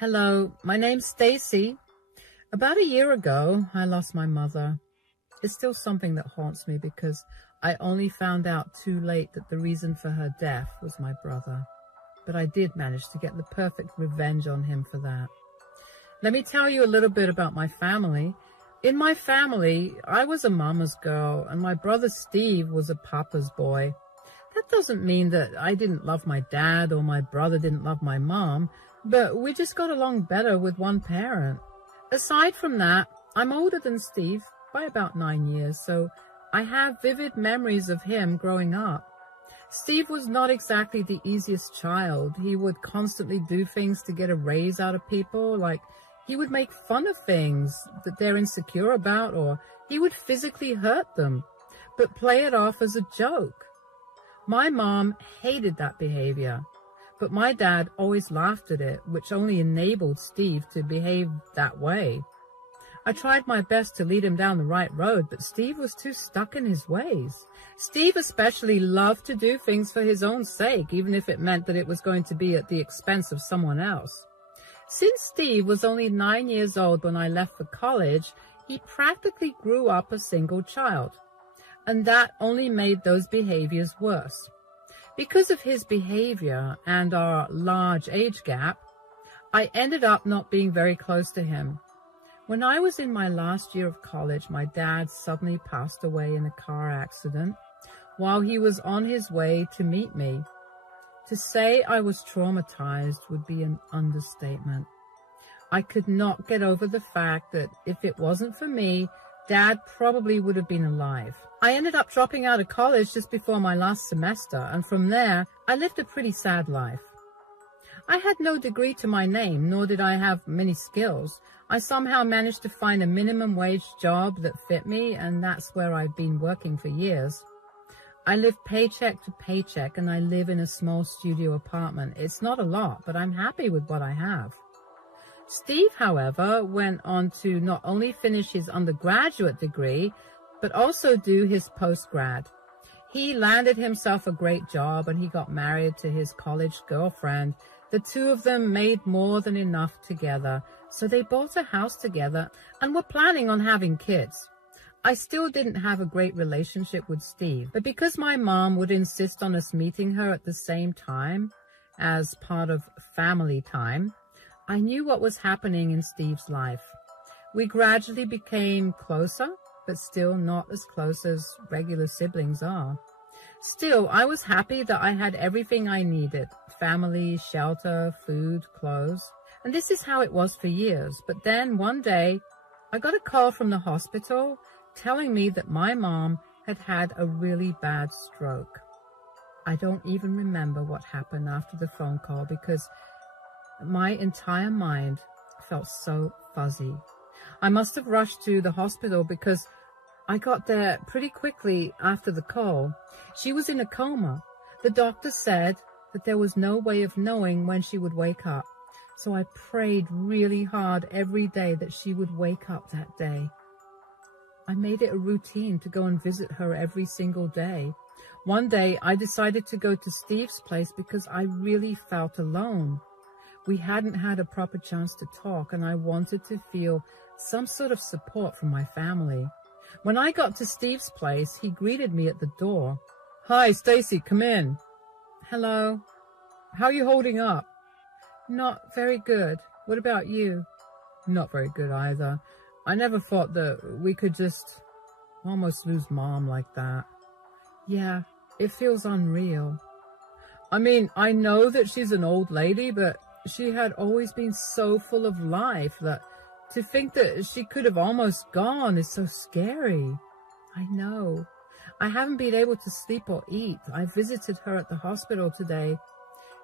Hello, my name's Stacy. About a year ago, I lost my mother. It's still something that haunts me because I only found out too late that the reason for her death was my brother. But I did manage to get the perfect revenge on him for that. Let me tell you a little bit about my family. In my family, I was a mama's girl and my brother Steve was a papa's boy. That doesn't mean that I didn't love my dad or my brother didn't love my mom, but we just got along better with one parent. Aside from that, I'm older than Steve by about 9 years, so I have vivid memories of him growing up. Steve was not exactly the easiest child. He would constantly do things to get a raise out of people, like he would make fun of things that they're insecure about, or he would physically hurt them, but play it off as a joke. My mom hated that behavior, but my dad always laughed at it, which only enabled Steve to behave that way. I tried my best to lead him down the right road, but Steve was too stuck in his ways. Steve especially loved to do things for his own sake, even if it meant that it was going to be at the expense of someone else. Since Steve was only 9 years old when I left for college, he practically grew up a single child, and that only made those behaviors worse. Because of his behavior and our large age gap, I ended up not being very close to him. When I was in my last year of college, my dad suddenly passed away in a car accident while he was on his way to meet me. To say I was traumatized would be an understatement. I could not get over the fact that if it wasn't for me, Dad probably would have been alive. I ended up dropping out of college just before my last semester, and from there, I lived a pretty sad life. I had no degree to my name, nor did I have many skills. I somehow managed to find a minimum wage job that fit me, and that's where I've been working for years. I live paycheck to paycheck, and I live in a small studio apartment. It's not a lot, but I'm happy with what I have. Steve, however, went on to not only finish his undergraduate degree, but also do his postgrad. He landed himself a great job and he got married to his college girlfriend. The two of them made more than enough together, so they bought a house together and were planning on having kids. I still didn't have a great relationship with Steve, but because my mom would insist on us meeting her at the same time as part of family time, I knew what was happening in Steve's life. We gradually became closer, but still not as close as regular siblings are. Still, I was happy that I had everything I needed: family, shelter, food, clothes. And this is how it was for years. But then one day, I got a call from the hospital telling me that my mom had had a really bad stroke. I don't even remember what happened after the phone call because my entire mind felt so fuzzy. I must have rushed to the hospital because I got there pretty quickly after the call. She was in a coma. The doctor said that there was no way of knowing when she would wake up. So I prayed really hard every day that she would wake up that day. I made it a routine to go and visit her every single day. One day I decided to go to Steve's place because I really felt alone. We hadn't had a proper chance to talk, and I wanted to feel some sort of support from my family. When I got to Steve's place, he greeted me at the door. "Hi, Stacy, come in." "Hello. How are you holding up?" "Not very good. What about you?" "Not very good either. I never thought that we could just almost lose Mom like that." "Yeah, it feels unreal. I mean, I know that she's an old lady, but she had always been so full of life that to think that she could have almost gone is so scary." "I know. I haven't been able to sleep or eat. I visited her at the hospital today.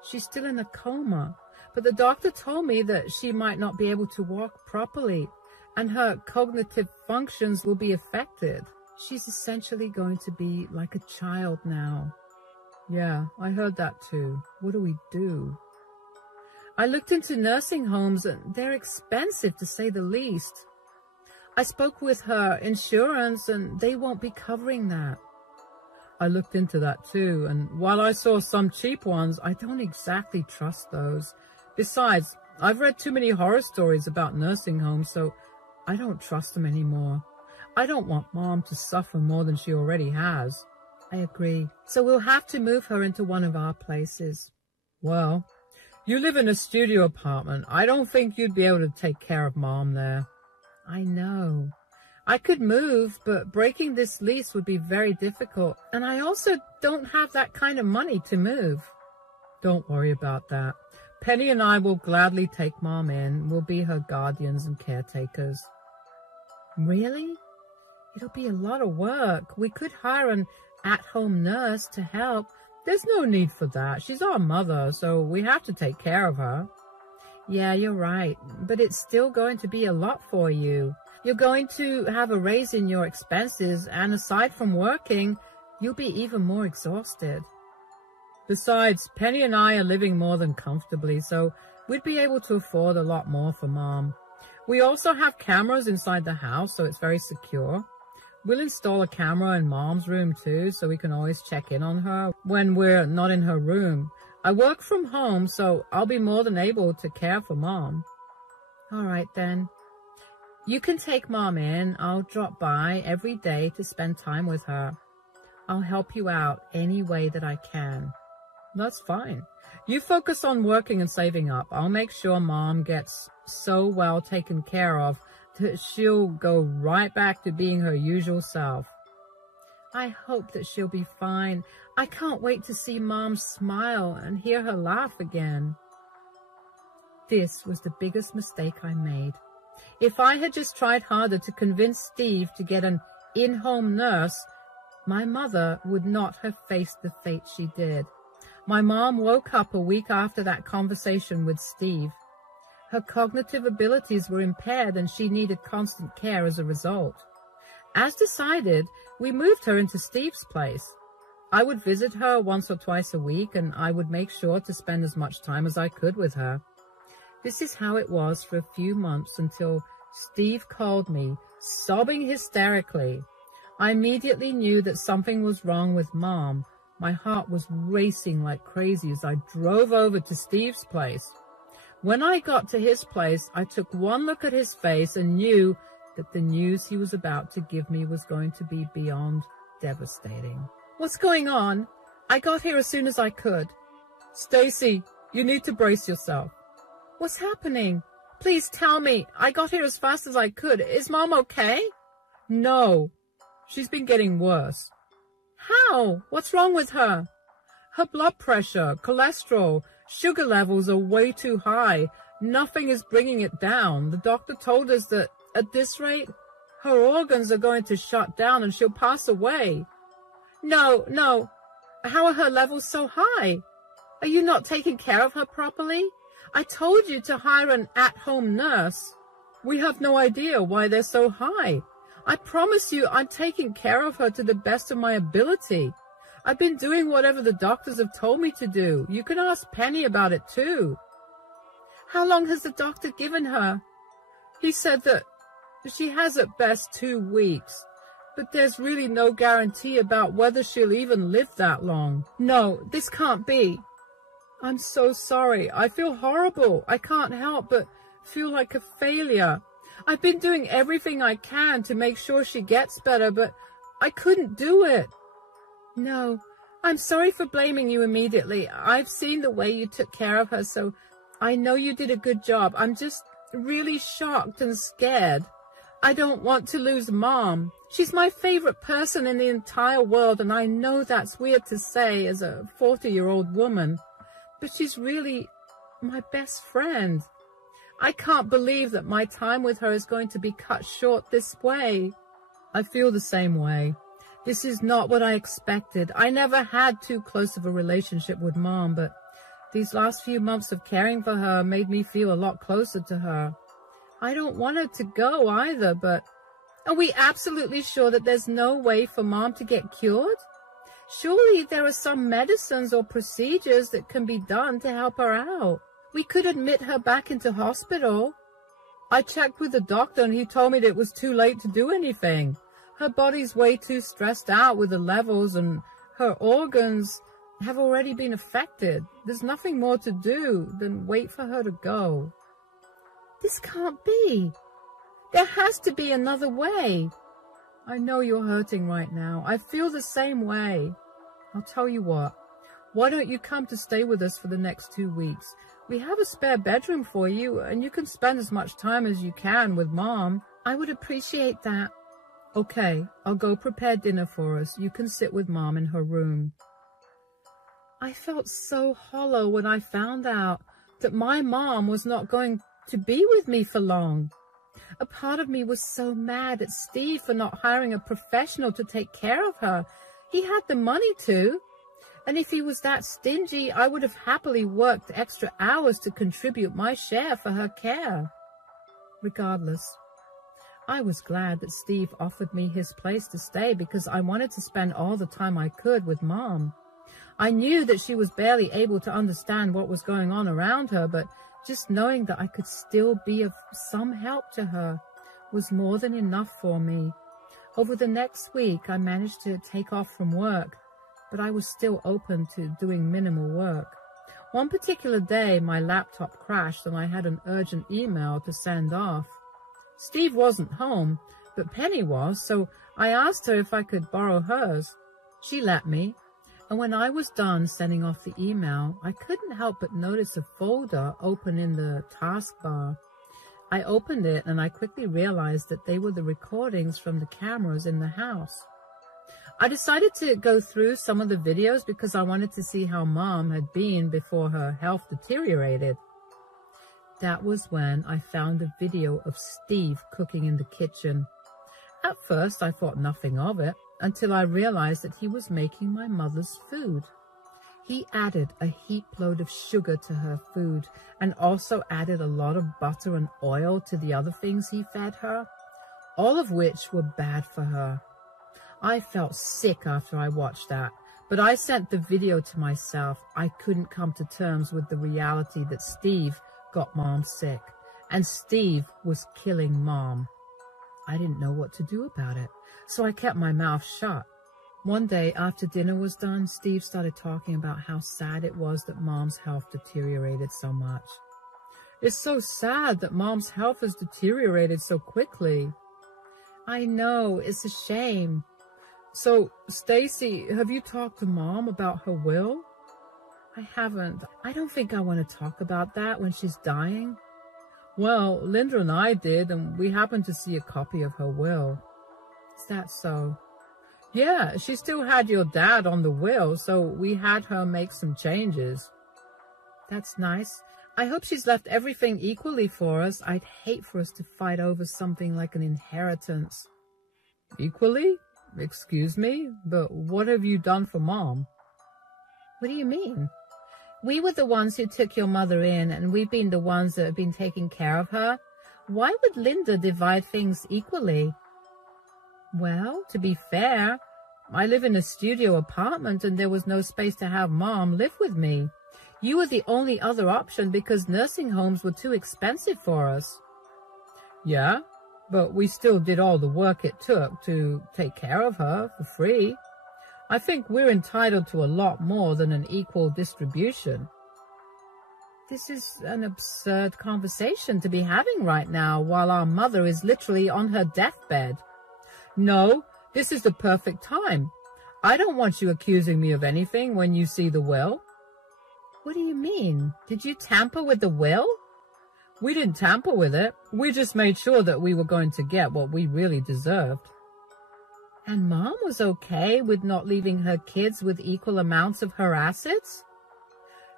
She's still in a coma, but the doctor told me that she might not be able to walk properly and her cognitive functions will be affected. She's essentially going to be like a child now." "Yeah, I heard that too. What do we do?" I looked into nursing homes and they're expensive to say the least. I spoke with her insurance and they won't be covering that. I looked into that too, and while I saw some cheap ones, I don't exactly trust those. Besides, I've read too many horror stories about nursing homes, so I don't trust them anymore. I don't want Mom to suffer more than she already has. I agree. So we'll have to move her into one of our places. Well, you live in a studio apartment. I don't think you'd be able to take care of Mom there. I know. I could move, but breaking this lease would be very difficult. And I also don't have that kind of money to move. Don't worry about that. Penny and I will gladly take Mom in. We'll be her guardians and caretakers. Really? It'll be a lot of work. We could hire an at-home nurse to help. There's no need for that. She's our mother, so we have to take care of her. Yeah, you're right. But it's still going to be a lot for you. You're going to have a raise in your expenses, and aside from working, you'll be even more exhausted. Besides, Penny and I are living more than comfortably, so we'd be able to afford a lot more for Mom. We also have cameras inside the house, so it's very secure. We'll install a camera in Mom's room too, so we can always check in on her when we're not in her room. I work from home, so I'll be more than able to care for Mom. All right then. You can take Mom in. I'll drop by every day to spend time with her. I'll help you out any way that I can. That's fine. You focus on working and saving up. I'll make sure Mom gets so well taken care of that she'll go right back to being her usual self. I hope that she'll be fine. I can't wait to see Mom smile and hear her laugh again. This was the biggest mistake I made. If I had just tried harder to convince Steve to get an in-home nurse, my mother would not have faced the fate she did. My mom woke up a week after that conversation with Steve. Her cognitive abilities were impaired and she needed constant care as a result. As decided, we moved her into Steve's place. I would visit her once or twice a week, and I would make sure to spend as much time as I could with her. This is how it was for a few months until Steve called me, sobbing hysterically. I immediately knew that something was wrong with Mom. My heart was racing like crazy as I drove over to Steve's place. When I got to his place, I took one look at his face and knew that the news he was about to give me was going to be beyond devastating. What's going on? I got here as soon as I could. Stacy, you need to brace yourself. What's happening? Please tell me. I got here as fast as I could. Is Mom okay? No. She's been getting worse. How? What's wrong with her? Her blood pressure, cholesterol, sugar levels are way too high. Nothing is bringing it down. The doctor told us that at this rate, her organs are going to shut down and she'll pass away. No. How are her levels so high? Are you not taking care of her properly? I told you to hire an at-home nurse. We have no idea why they're so high. I promise you I'm taking care of her to the best of my ability. I've been doing whatever the doctors have told me to do. You can ask Penny about it too. How long has the doctor given her? He said that she has at best 2 weeks, but there's really no guarantee about whether she'll even live that long. No, this can't be. I'm so sorry. I feel horrible. I can't help but feel like a failure. I've been doing everything I can to make sure she gets better, but I couldn't do it. No, I'm sorry for blaming you immediately. I've seen the way you took care of her, so I know you did a good job. I'm just really shocked and scared. I don't want to lose Mom. She's my favorite person in the entire world, and I know that's weird to say as a 40-year-old woman, but she's really my best friend. I can't believe that my time with her is going to be cut short this way. I feel the same way. This is not what I expected. I never had too close of a relationship with Mom, but these last few months of caring for her made me feel a lot closer to her. I don't want her to go either, but are we absolutely sure that there's no way for Mom to get cured? Surely there are some medicines or procedures that can be done to help her out. We could admit her back into hospital. I checked with the doctor and he told me that it was too late to do anything. Her body's way too stressed out with the levels and her organs have already been affected. There's nothing more to do than wait for her to go. This can't be. There has to be another way. I know you're hurting right now. I feel the same way. I'll tell you what. Why don't you come to stay with us for the next 2 weeks? We have a spare bedroom for you, and you can spend as much time as you can with Mom. I would appreciate that. Okay, I'll go prepare dinner for us. You can sit with Mom in her room. I felt so hollow when I found out that my mom was not going to be with me for long. A part of me was so mad at Steve for not hiring a professional to take care of her. He had the money to. And if he was that stingy, I would have happily worked extra hours to contribute my share for her care. Regardless, I was glad that Steve offered me his place to stay because I wanted to spend all the time I could with Mom. I knew that she was barely able to understand what was going on around her, but just knowing that I could still be of some help to her was more than enough for me. Over the next week, I managed to take off from work, but I was still open to doing minimal work. One particular day, my laptop crashed and I had an urgent email to send off. Steve wasn't home, but Penny was, so I asked her if I could borrow hers. She let me. And when I was done sending off the email, I couldn't help but notice a folder open in the taskbar. I opened it and I quickly realized that they were the recordings from the cameras in the house. I decided to go through some of the videos because I wanted to see how Mom had been before her health deteriorated. That was when I found a video of Steve cooking in the kitchen. At first, I thought nothing of it, until I realized that he was making my mother's food. He added a heap load of sugar to her food and also added a lot of butter and oil to the other things he fed her, all of which were bad for her. I felt sick after I watched that, but I sent the video to myself. I couldn't come to terms with the reality that Steve got Mom sick, and Steve was killing Mom. I didn't know what to do about it, so I kept my mouth shut. One day after dinner was done, Steve started talking about how sad it was that Mom's health deteriorated so much. It's so sad that Mom's health has deteriorated so quickly. I know, it's a shame. So, Stacy, have you talked to Mom about her will? I haven't. I don't think I want to talk about that when she's dying. Well, Linda and I did, and we happened to see a copy of her will. Is that so? Yeah, she still had your dad on the will, so we had her make some changes. That's nice. I hope she's left everything equally for us. I'd hate for us to fight over something like an inheritance. Equally? Excuse me, but what have you done for Mom? What do you mean? We were the ones who took your mother in, and we've been the ones that have been taking care of her. Why would Linda divide things equally? Well, to be fair, I live in a studio apartment and there was no space to have Mom live with me. You were the only other option because nursing homes were too expensive for us. Yeah, but we still did all the work it took to take care of her for free. I think we're entitled to a lot more than an equal distribution. This is an absurd conversation to be having right now while our mother is literally on her deathbed. No, this is the perfect time. I don't want you accusing me of anything when you see the will. What do you mean? Did you tamper with the will? We didn't tamper with it. We just made sure that we were going to get what we really deserved. And Mom was okay with not leaving her kids with equal amounts of her assets?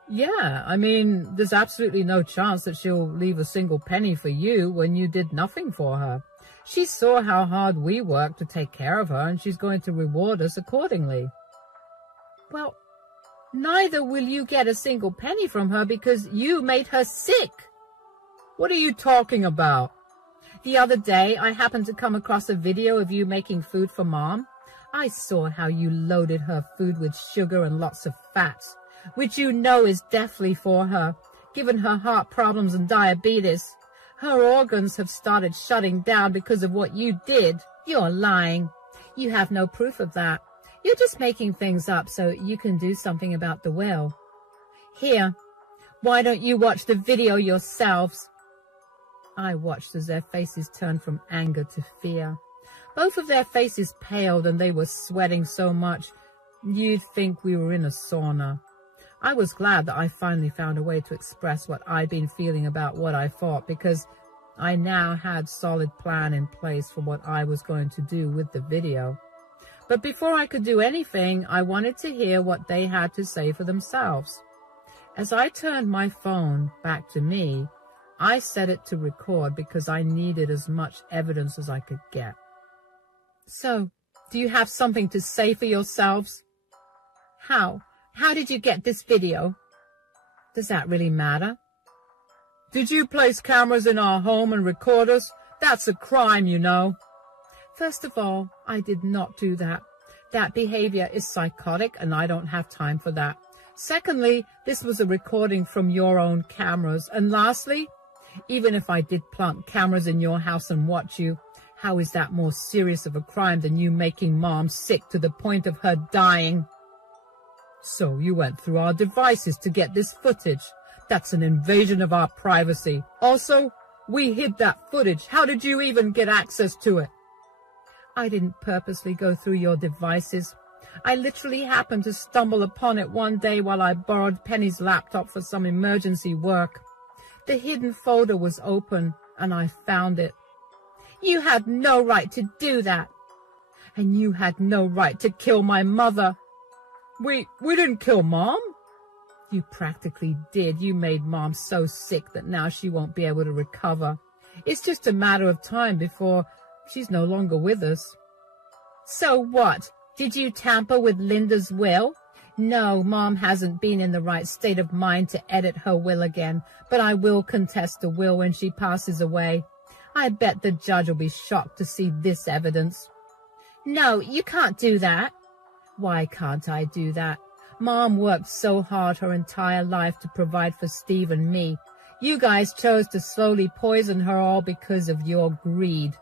Yeah, I mean, there's absolutely no chance that she'll leave a single penny for you when you did nothing for her. She saw how hard we worked to take care of her, and she's going to reward us accordingly. Well, neither will you get a single penny from her because you made her sick. What are you talking about? The other day, I happened to come across a video of you making food for Mom. I saw how you loaded her food with sugar and lots of fat, which you know is deathly for her, given her heart problems and diabetes. Her organs have started shutting down because of what you did. You're lying. You have no proof of that. You're just making things up so you can do something about the will. Here, why don't you watch the video yourselves? I watched as their faces turned from anger to fear. Both of their faces paled and they were sweating so much you'd think we were in a sauna. I was glad that I finally found a way to express what I'd been feeling about what I thought, because I now had a solid plan in place for what I was going to do with the video. But before I could do anything, I wanted to hear what they had to say for themselves. As I turned my phone back to me, I set it to record because I needed as much evidence as I could get. So, do you have something to say for yourselves? How did you get this video? Does that really matter? Did you place cameras in our home and record us? That's a crime, you know. First of all, I did not do that. That behavior is psychotic and I don't have time for that. Secondly, this was a recording from your own cameras. And lastly, even if I did plant cameras in your house and watch you, how is that more serious of a crime than you making Mom sick to the point of her dying? So you went through our devices to get this footage. That's an invasion of our privacy. Also, we hid that footage. How did you even get access to it? I didn't purposely go through your devices. I literally happened to stumble upon it one day while I borrowed Penny's laptop for some emergency work. The hidden folder was open, and I found it. You had no right to do that. And you had no right to kill my mother. We didn't kill Mom. You practically did. You made Mom so sick that now she won't be able to recover. It's just a matter of time before she's no longer with us. So what? Did you tamper with Linda's will? No, Mom hasn't been in the right state of mind to edit her will again, but I will contest the will when she passes away. I bet the judge will be shocked to see this evidence. No, you can't do that. Why can't I do that? Mom worked so hard her entire life to provide for Steve and me. You guys chose to slowly poison her all because of your greed.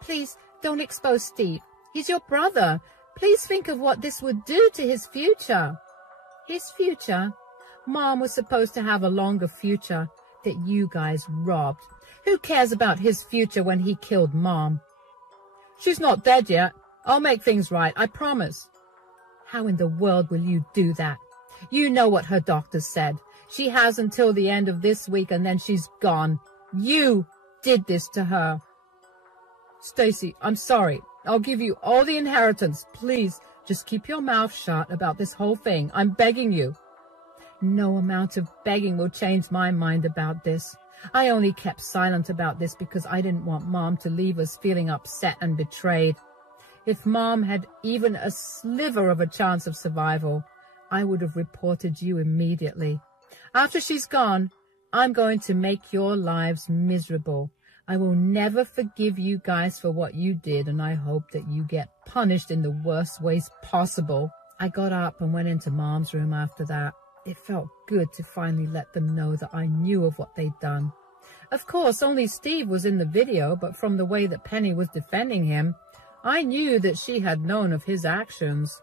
Please, don't expose Steve. He's your brother. Please think of what this would do to his future. His future? Mom was supposed to have a longer future that you guys robbed. Who cares about his future when he killed Mom? She's not dead yet. I'll make things right, I promise. How in the world will you do that? You know what her doctor said. She has until the end of this week and then she's gone. You did this to her. Stacy, I'm sorry. I'll give you all the inheritance. Please, just keep your mouth shut about this whole thing. I'm begging you. No amount of begging will change my mind about this. I only kept silent about this because I didn't want Mom to leave us feeling upset and betrayed. If Mom had even a sliver of a chance of survival, I would have reported you immediately. After she's gone, I'm going to make your lives miserable. I will never forgive you guys for what you did, and I hope that you get punished in the worst ways possible. I got up and went into Mom's room after that. It felt good to finally let them know that I knew of what they'd done. Of course, only Steve was in the video, but from the way that Penny was defending him, I knew that she had known of his actions.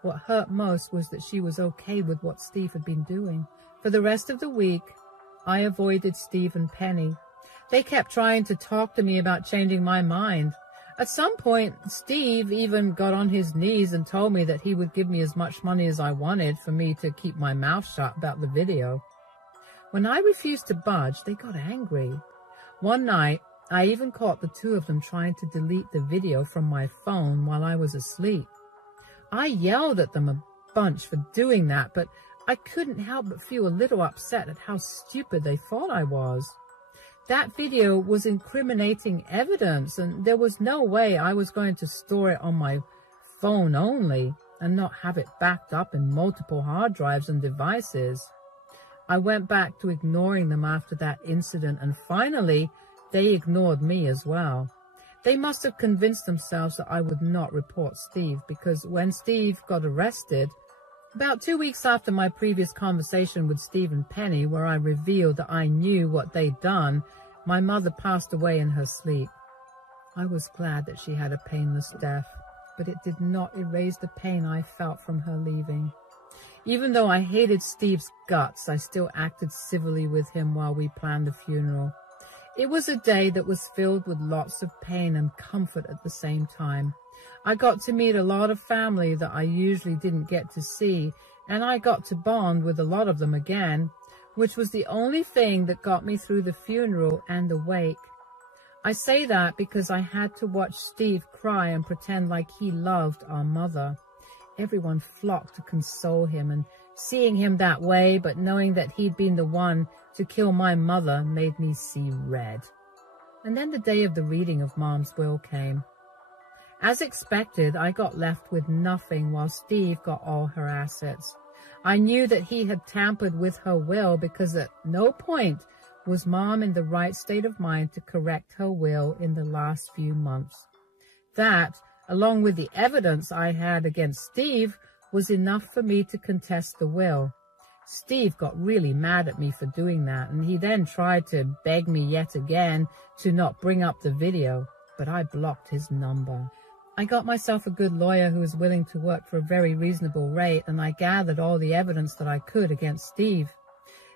What hurt most was that she was okay with what Steve had been doing. For the rest of the week, I avoided Steve and Penny. They kept trying to talk to me about changing my mind. At some point, Steve even got on his knees and told me that he would give me as much money as I wanted for me to keep my mouth shut about the video. When I refused to budge, they got angry. One night, I even caught the two of them trying to delete the video from my phone while I was asleep. I yelled at them a bunch for doing that, but I couldn't help but feel a little upset at how stupid they thought I was. That video was incriminating evidence, and there was no way I was going to store it on my phone only and not have it backed up in multiple hard drives and devices. I went back to ignoring them after that incident, and finally, they ignored me as well. They must have convinced themselves that I would not report Steve, because when Steve got arrested, about 2 weeks after my previous conversation with Steve and Penny, where I revealed that I knew what they'd done, my mother passed away in her sleep. I was glad that she had a painless death, but it did not erase the pain I felt from her leaving. Even though I hated Steve's guts, I still acted civilly with him while we planned the funeral. It was a day that was filled with lots of pain and comfort at the same time. I got to meet a lot of family that I usually didn't get to see, and I got to bond with a lot of them again, which was the only thing that got me through the funeral and the wake. I say that because I had to watch Steve cry and pretend like he loved our mother. Everyone flocked to console him, and seeing him that way, but knowing that he'd been the one to kill my mother, made me see red. And then the day of the reading of Mom's will came. As expected, I got left with nothing while Steve got all her assets. I knew that he had tampered with her will because at no point was Mom in the right state of mind to correct her will in the last few months. That, along with the evidence I had against Steve, was enough for me to contest the will. Steve got really mad at me for doing that, and he then tried to beg me yet again to not bring up the video, but I blocked his number. I got myself a good lawyer who was willing to work for a very reasonable rate, and I gathered all the evidence that I could against Steve.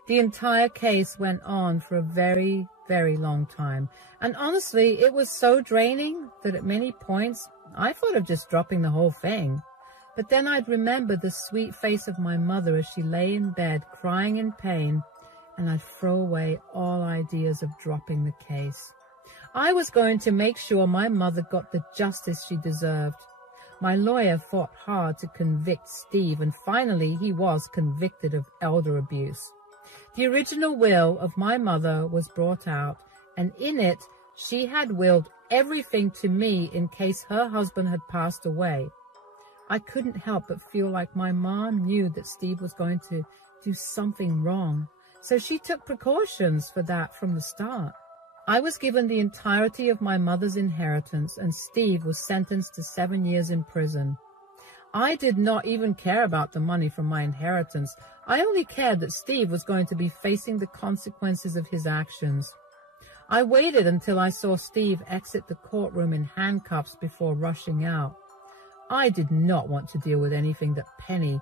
The entire case went on for a very, very long time, and honestly, it was so draining that at many points I thought of just dropping the whole thing. But then I'd remember the sweet face of my mother as she lay in bed crying in pain, and I'd throw away all ideas of dropping the case. I was going to make sure my mother got the justice she deserved. My lawyer fought hard to convict Steve, and finally he was convicted of elder abuse. The original will of my mother was brought out, and in it she had willed everything to me in case her husband had passed away. I couldn't help but feel like my mom knew that Steve was going to do something wrong, so she took precautions for that from the start. I was given the entirety of my mother's inheritance, and Steve was sentenced to 7 years in prison. I did not even care about the money from my inheritance. I only cared that Steve was going to be facing the consequences of his actions. I waited until I saw Steve exit the courtroom in handcuffs before rushing out. I did not want to deal with anything that Penny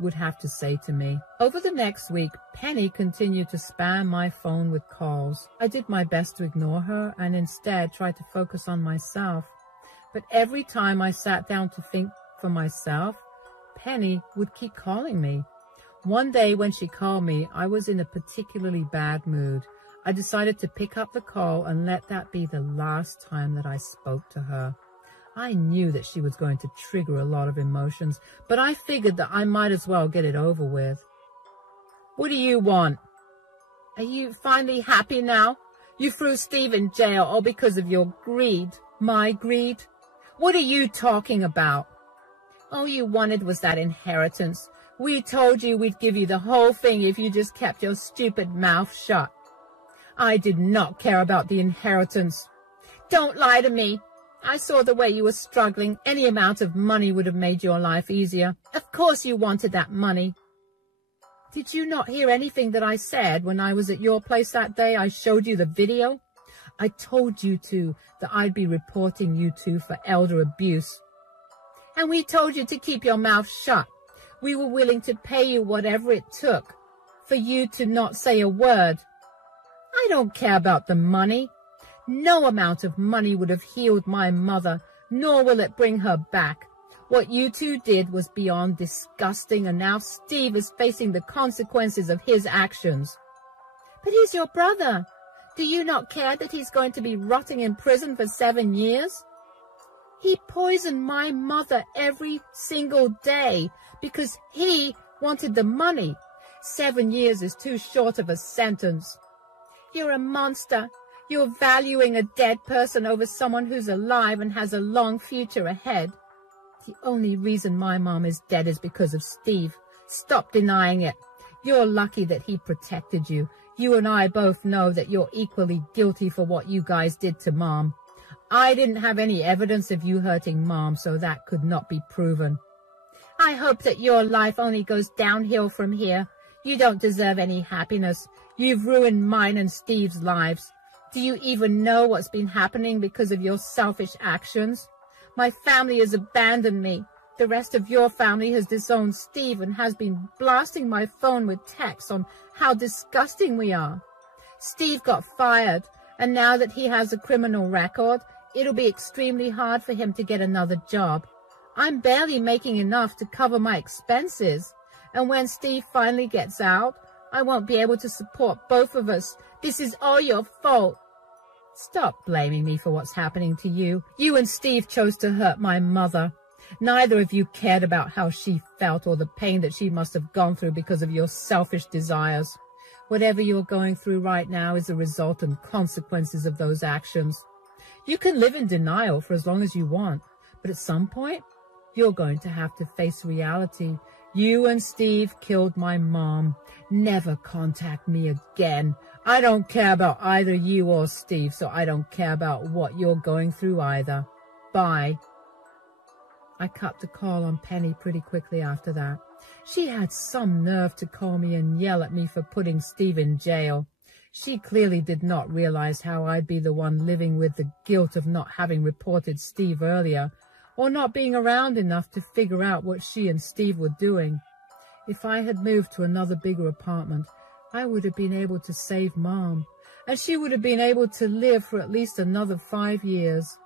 would have to say to me. Over the next week, Penny continued to spam my phone with calls. I did my best to ignore her and instead tried to focus on myself. But every time I sat down to think for myself, Penny would keep calling me. One day when she called me, I was in a particularly bad mood. I decided to pick up the call and let that be the last time that I spoke to her. I knew that she was going to trigger a lot of emotions, but I figured that I might as well get it over with. What do you want? Are you finally happy now? You threw Steve in jail all because of your greed. My greed? What are you talking about? All you wanted was that inheritance. We told you we'd give you the whole thing if you just kept your stupid mouth shut. I did not care about the inheritance. Don't lie to me. I saw the way you were struggling. Any amount of money would have made your life easier. Of course you wanted that money. Did you not hear anything that I said when I was at your place that day? I showed you the video. I told you that I'd be reporting you two for elder abuse. And we told you to keep your mouth shut. We were willing to pay you whatever it took for you to not say a word. I don't care about the money. No amount of money would have healed my mother, nor will it bring her back. What you two did was beyond disgusting, and now Steve is facing the consequences of his actions. But he's your brother. Do you not care that he's going to be rotting in prison for 7 years? He poisoned my mother every single day because he wanted the money. 7 years is too short of a sentence. You're a monster. You're valuing a dead person over someone who's alive and has a long future ahead. The only reason my mom is dead is because of Steve. Stop denying it. You're lucky that he protected you. You and I both know that you're equally guilty for what you guys did to Mom. I didn't have any evidence of you hurting Mom, so that could not be proven. I hope that your life only goes downhill from here. You don't deserve any happiness. You've ruined mine and Steve's lives. Do you even know what's been happening because of your selfish actions? My family has abandoned me. The rest of your family has disowned Steve and has been blasting my phone with texts on how disgusting we are. Steve got fired, And now that he has a criminal record, it'll be extremely hard for him to get another job. I'm barely making enough to cover my expenses. And when Steve finally gets out, I won't be able to support both of us. This is all your fault. Stop blaming me for what's happening to you. You and Steve chose to hurt my mother. Neither of you cared about how she felt or the pain that she must have gone through because of your selfish desires. Whatever you're going through right now is a result and consequences of those actions. You can live in denial for as long as you want, but at some point, you're going to have to face reality. You and Steve killed my mom. Never contact me again. I don't care about either you or Steve, so I don't care about what you're going through either. Bye. I cut the call on Penny pretty quickly after that. She had some nerve to call me and yell at me for putting Steve in jail. She clearly did not realize how I'd be the one living with the guilt of not having reported Steve earlier, or not being around enough to figure out what she and Steve were doing. If I had moved to another bigger apartment, I would have been able to save Mom, and she would have been able to live for at least another 5 years.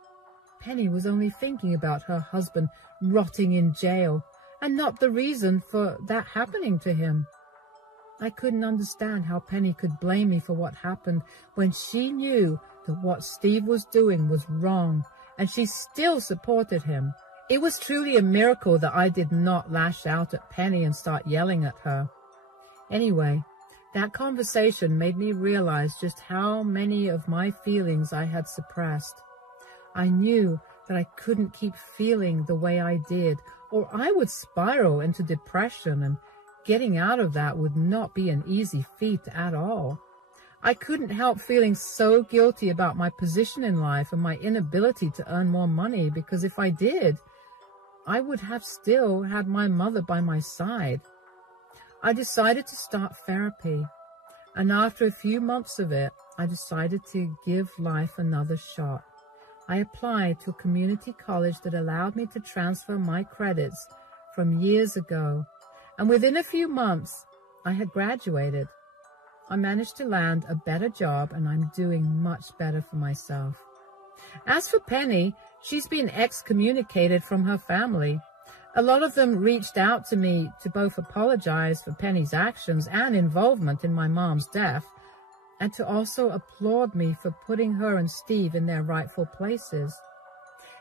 Penny was only thinking about her husband rotting in jail, and not the reason for that happening to him. I couldn't understand how Penny could blame me for what happened when she knew that what Steve was doing was wrong, and she still supported him. It was truly a miracle that I did not lash out at Penny and start yelling at her. Anyway, that conversation made me realize just how many of my feelings I had suppressed. I knew that I couldn't keep feeling the way I did, or I would spiral into depression, and getting out of that would not be an easy feat at all. I couldn't help feeling so guilty about my position in life and my inability to earn more money, because if I did, I would have still had my mother by my side. I decided to start therapy, and after a few months of it, I decided to give life another shot. I applied to a community college that allowed me to transfer my credits from years ago, and within a few months, I had graduated. I managed to land a better job, and I'm doing much better for myself. As for Penny, she's been excommunicated from her family. A lot of them reached out to me to both apologize for Penny's actions and involvement in my mom's death, and to also applaud me for putting her and Steve in their rightful places.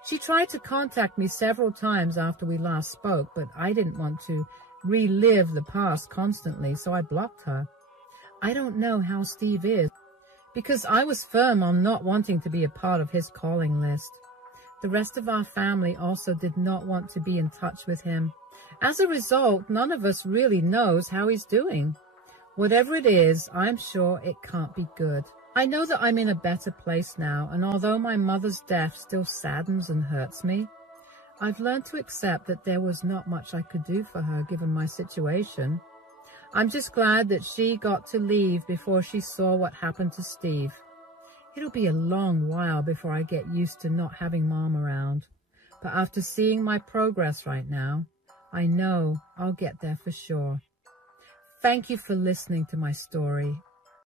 She tried to contact me several times after we last spoke, but I didn't want to relive the past constantly, so I blocked her. I don't know how Steve is, because I was firm on not wanting to be a part of his calling list. The rest of our family also did not want to be in touch with him. As a result, none of us really knows how he's doing. Whatever it is, I'm sure it can't be good. I know that I'm in a better place now, and although my mother's death still saddens and hurts me, I've learned to accept that there was not much I could do for her given my situation. I'm just glad that she got to leave before she saw what happened to Steve. It'll be a long while before I get used to not having Mom around, but after seeing my progress right now, I know I'll get there for sure. Thank you for listening to my story.